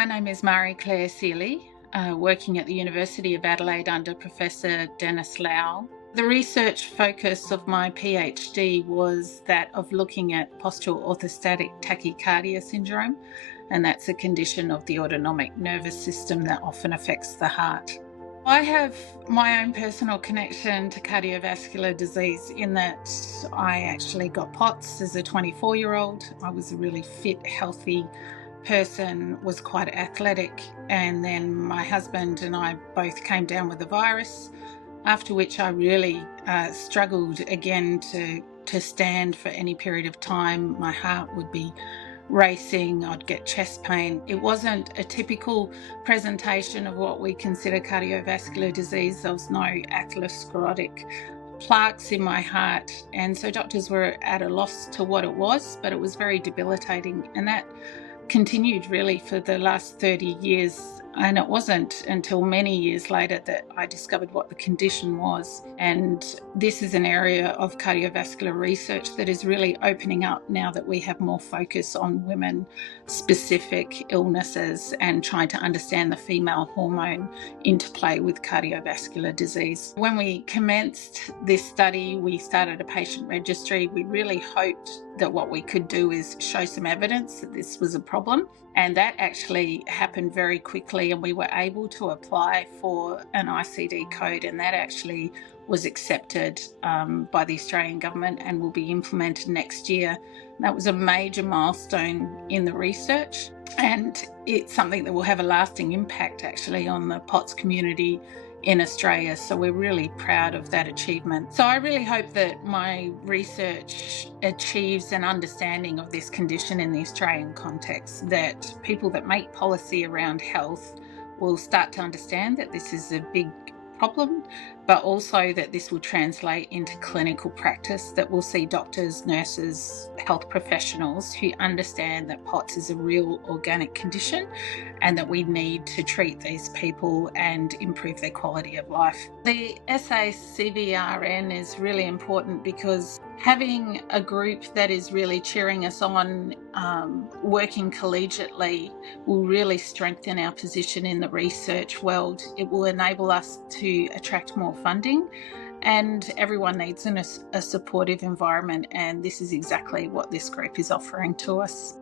My name is Marie-Claire Seeley, working at the University of Adelaide under Professor Dennis Lau. The research focus of my PhD was that of looking at postural orthostatic tachycardia syndrome, and that's a condition of the autonomic nervous system that often affects the heart. I have my own personal connection to cardiovascular disease in that I actually got POTS as a 24-year-old. I was a really fit, healthy person, was quite athletic, and then my husband and I both came down with the virus, after which I really struggled again to stand for any period of time. My heart would be racing, I'd get chest pain. It wasn't a typical presentation of what we consider cardiovascular disease. There was no atherosclerotic plaques in my heart, and so doctors were at a loss to what it was, but it was very debilitating, and that continued really for the last 30 years. And it wasn't until many years later that I discovered what the condition was. And this is an area of cardiovascular research that is really opening up now that we have more focus on women-specific illnesses and trying to understand the female hormone interplay with cardiovascular disease. When we commenced this study, we started a patient registry. We really hoped that what we could do is show some evidence that this was a problem, and that actually happened very quickly, and we were able to apply for an ICD code, and that actually was accepted by the Australian government and will be implemented next year. That was a major milestone in the research, and it's something that will have a lasting impact actually on the POTS community in Australia, so we're really proud of that achievement. So I really hope that my research achieves an understanding of this condition in the Australian context, that people that make policy around health will start to understand that this is a big problem, but also that this will translate into clinical practice, that we'll see doctors, nurses, health professionals who understand that POTS is a real organic condition and that we need to treat these people and improve their quality of life. The SA CVRN is really important because having a group that is really cheering us on, working collegiately, will really strengthen our position in the research world. It will enable us to attract more funding, and everyone needs a supportive environment, and this is exactly what this group is offering to us.